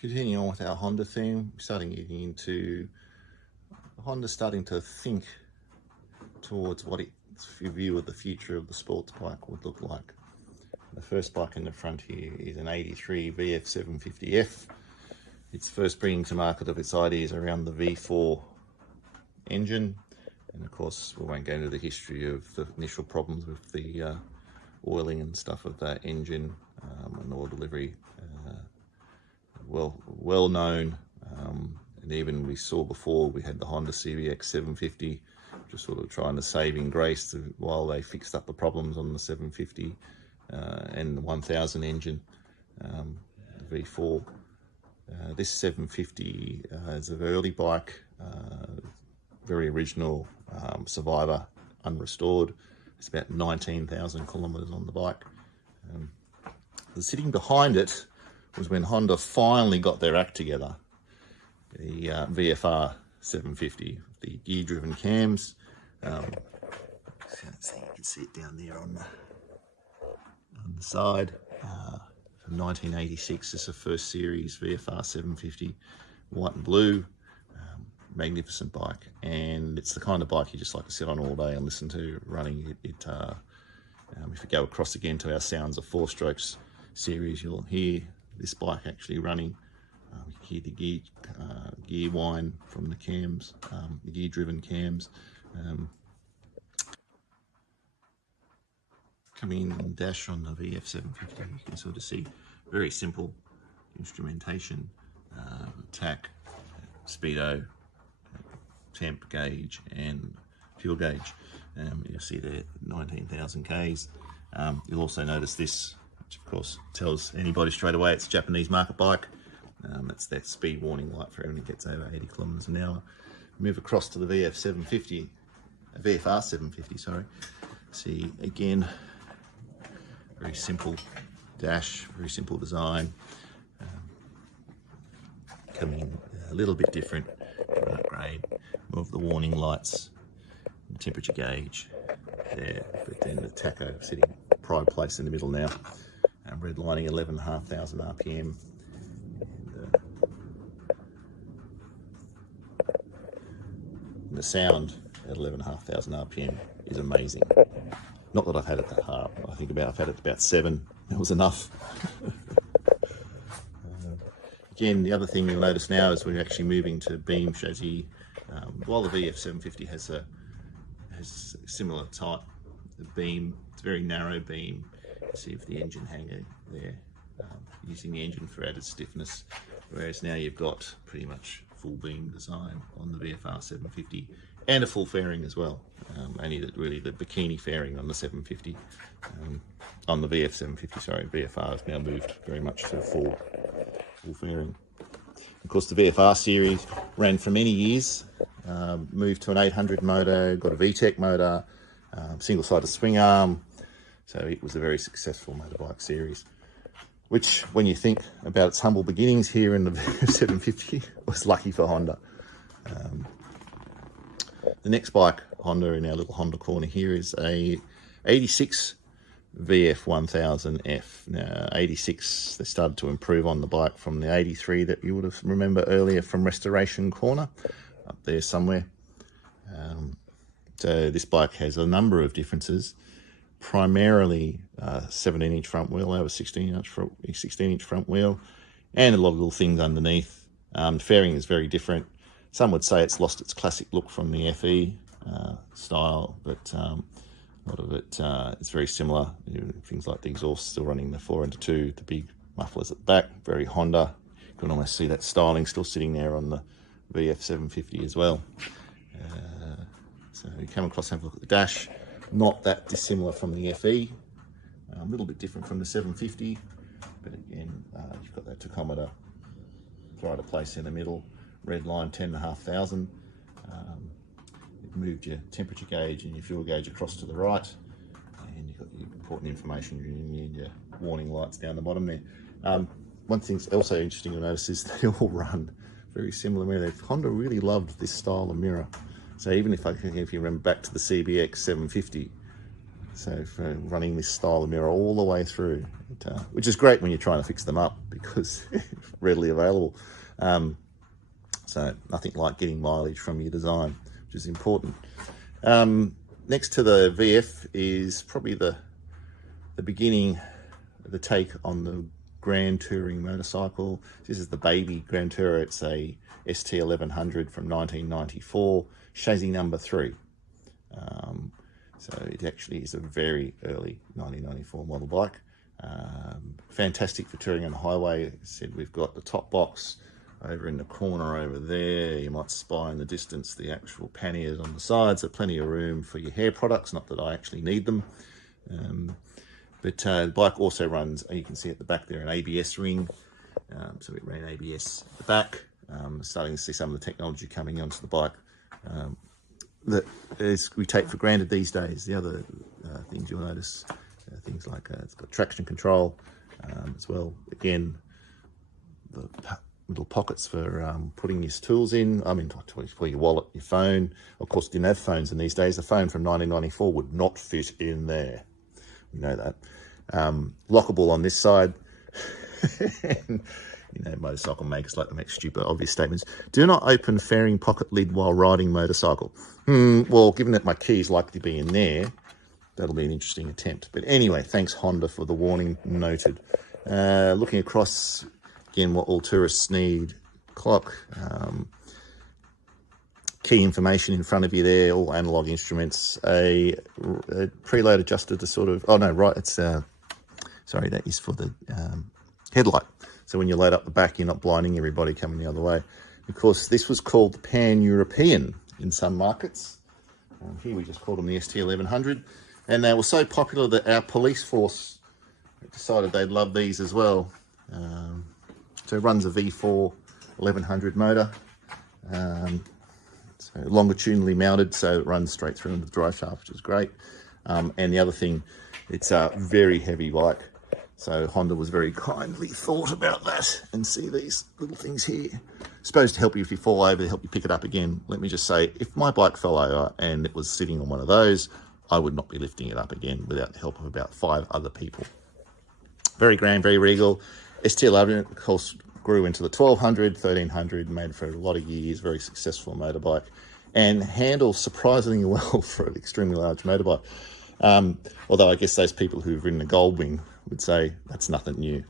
Continuing on with our Honda theme, we're starting getting into Honda starting to think towards what its view of the future of the sports bike would look like. The first bike in the front here is an 83 VF750F. It's first bringing to market of its ideas around the V4 engine, and of course we won't go into the history of the initial problems with the oiling and stuff of that engine and oil delivery. Well known, and even we saw before we had the Honda VF750, just sort of trying to saving grace while they fixed up the problems on the 750 and the 1000 engine, V4. This 750 is an early bike, very original, survivor, unrestored. It's about 19,000 kilometers on the bike. Sitting behind it was when Honda finally got their act together. The VFR750, the gear-driven cams. So you can see it down there on the side. From 1986, it's the first series VFR750, white and blue. Magnificent bike, and it's the kind of bike you just like to sit on all day and listen to running. If you go across again to our Sounds of Four Strokes series, you'll hear this bike actually running. You can hear the gear whine from the cams, the gear-driven cams. Coming in on dash on the VF750, you can sort of see very simple instrumentation, tack, speedo, temp gauge and fuel gauge. You'll see there 19,000 Ks. You'll also notice this, which of course tells anybody straight away it's a Japanese market bike. It's that speed warning light for everything that gets over 80 kilometers an hour. Move across to the VF750, VFR750, sorry. See again, very simple dash, very simple design. Coming a little bit different, upgrade, more of the warning lights, the temperature gauge there, but then the tacho sitting pride place in the middle now. Redlining 11,500 RPM. And the sound at 11,500 RPM is amazing. Not that I've had it that hard. I've had it about 7. That was enough. Again, the other thing you'll notice now is we're actually moving to beam chassis. While the VF750 has a similar type of beam, it's a very narrow beam. See if the engine hanger there, using the engine for added stiffness, whereas now you've got pretty much full beam design on the VFR750 and a full fairing as well. Only that really the bikini fairing on the 750, on the VF750, sorry, VFR has now moved very much to full fairing. Of course, the VFR series ran for many years, moved to an 800 motor, got a VTEC motor, single-sided swing arm. So it was a very successful motorbike series, which, when you think about its humble beginnings here in the VF750, was lucky for Honda. The next bike, Honda, in our little Honda corner here, is a 86 VF1000F. Now, 86, they started to improve on the bike from the 83 that you would have remember earlier from Restoration Corner, up there somewhere. So this bike has a number of differences. Primarily 17-inch front wheel over 16-inch front wheel, and a lot of little things underneath. The fairing is very different. Some would say it's lost its classic look from the FE style, but a lot of it is very similar. Things like the exhaust still running the 4-2, the big mufflers at the back, very Honda. You can almost see that styling still sitting there on the VF750 as well. So you come across and have a look at the dash. Not that dissimilar from the FE, a little bit different from the 750, but again, you've got that tachometer right at place in the middle, red line 10,500. You've moved your temperature gauge and your fuel gauge across to the right, and you've got your important information and your warning lights down the bottom there. One thing that's also interesting to notice is they all run very similar mirror. Honda really loved this style of mirror. So even if you remember back to the CBX 750, So for running this style of mirror all the way through, which is great when you're trying to fix them up because readily available. So nothing like getting mileage from your design, which is important. Next to the VF is probably the beginning, the take on the Grand Touring motorcycle. This is the baby Grand Tourer. It's a ST1100 from 1994, chassis number 3. So it actually is a very early 1994 model bike. Fantastic for touring on the highway. Said we've got the top box over in the corner over there. You might spy in the distance the actual panniers on the sides. So plenty of room for your hair products, not that I actually need them. But the bike also runs, you can see at the back there, an ABS ring. So it ran ABS at the back. Starting to see some of the technology coming onto the bike that is we take for granted these days. The other things you'll notice, things like it's got traction control as well. Again, the little pockets for putting your tools in. I mean, for your wallet, your phone. Of course, didn't have phones in these days. A phone from 1994 would not fit in there. We know that. Lockable on this side. You know, motorcycle makers like to make stupid, obvious statements. Do not open fairing pocket lid while riding motorcycle. Well, given that my key is likely to be in there, that'll be an interesting attempt. But anyway, thanks Honda for the warning, noted. Looking across, again, what all tourists need. Clock, key information in front of you there, all analog instruments, a preload adjuster to sort of, oh no, right, it's, sorry, that is for the headlight. So when you load up the back, you're not blinding everybody coming the other way. Of course, this was called the Pan-European in some markets. Here we just called them the ST1100. And they were so popular that our police force decided they'd love these as well. So it runs a V4 1100 motor. So longitudinally mounted, so it runs straight through into the drive shaft, which is great. And the other thing, it's a very heavy bike. So Honda was very kindly thought about that. And see these little things here, supposed to help you if you fall over, help you pick it up again. Let me just say, if my bike fell over and it was sitting on one of those, I would not be lifting it up again without the help of about 5 other people. Very grand, very regal. ST1100, of course, grew into the 1200, 1300, made for a lot of years, very successful motorbike, and handles surprisingly well for an extremely large motorbike. Although I guess those people who've ridden a Goldwing would say that's nothing new.